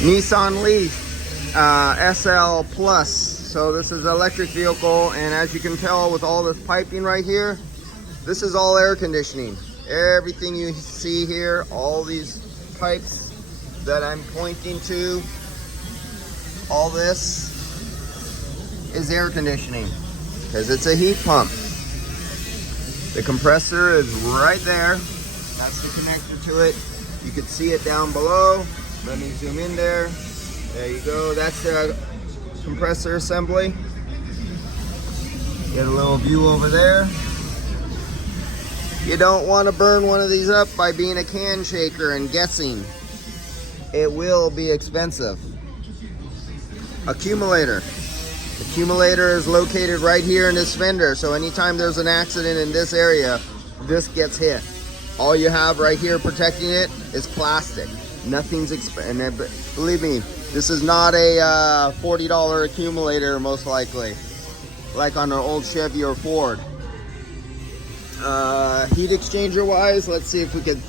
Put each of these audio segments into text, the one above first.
Nissan Leaf SL Plus. So this is an electric vehicle, and as you can tell with all this piping right here, this is all air conditioning. Everything you see here, all these pipes that I'm pointing to, all this is air conditioning because it's a heat pump. The compressor is right there. That's the connector to it. You can see it down below. Let me zoom in there. There you go. That's the compressor assembly. Get a little view over there. You don't want to burn one of these up by being a can shaker and guessing. It will be expensive. Accumulator. Accumulator is located right here in this fender, so anytime there's an accident in this area, this gets hit. All you have right here protecting it is plastic. Nothing's expensive. Believe me, this is not a $40 accumulator, most likely, like on an old Chevy or Ford. Heat exchanger wise, let's see if we could.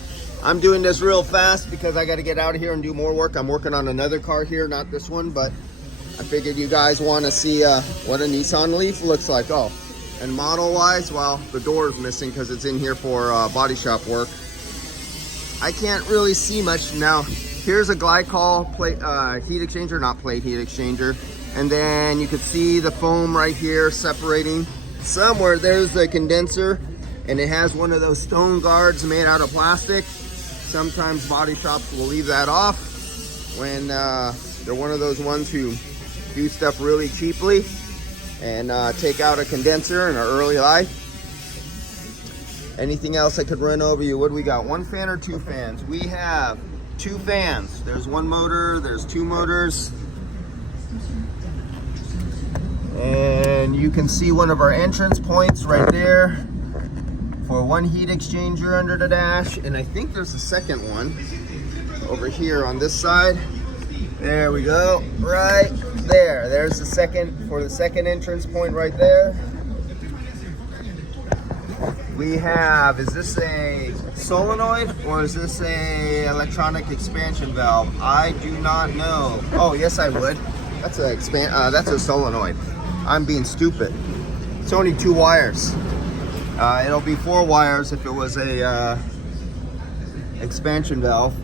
I'm doing this real fast because I got to get out of here and do more work. I'm working on another car here, not this one, but I figured you guys want to see what a Nissan Leaf looks like. Oh, and model wise, well, the door is missing because it's in here for body shop work. I can't really see much now. Here's a glycol plate heat exchanger, not plate heat exchanger, and then you can see the foam right here separating. Somewhere there's the condenser, and it has one of those stone guards made out of plastic. Sometimes body shops will leave that off when they're one of those ones who do stuff really cheaply and take out a condenser in an early life. Anything else I could run over you? What do we got? One fan or two fans? We have two fans. There's one motor, there's two motors. And you can see one of our entrance points right there for one heat exchanger under the dash. And I think there's a second one over here on this side. There we go, right there. There's the second, for the second entrance point right there. We have, is this a solenoid or is this a electronic expansion valve? I do not know. Oh, yes I would. That's a solenoid. I'm being stupid. It's only 2 wires. It'll be 4 wires if it was a expansion valve.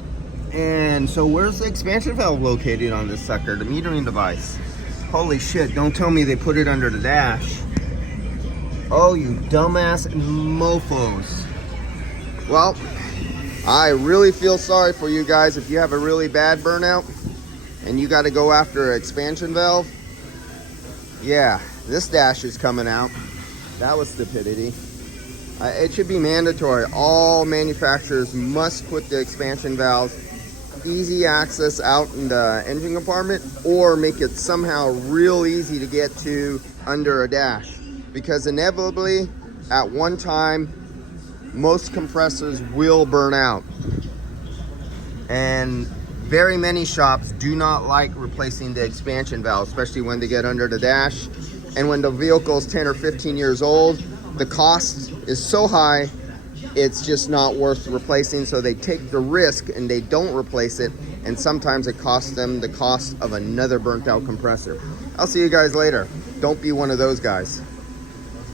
And so where's the expansion valve located on this sucker? The metering device. Holy shit, don't tell me they put it under the dash. Oh, you dumbass mofos. Well, I really feel sorry for you guys if you have a really bad burnout and you got to go after an expansion valve. Yeah, this dash is coming out. That was stupidity. It should be mandatory. All manufacturers must put the expansion valves easy access out in the engine compartment, or make it somehow real easy to get to under a dash, because inevitably at one time most compressors will burn out, and very many shops do not like replacing the expansion valve, especially when they get under the dash. And when the vehicle is 10 or 15 years old, the cost is so high, it's just not worth replacing. So they take the risk and they don't replace it. And sometimes it costs them the cost of another burnt out compressor. I'll see you guys later. Don't be one of those guys.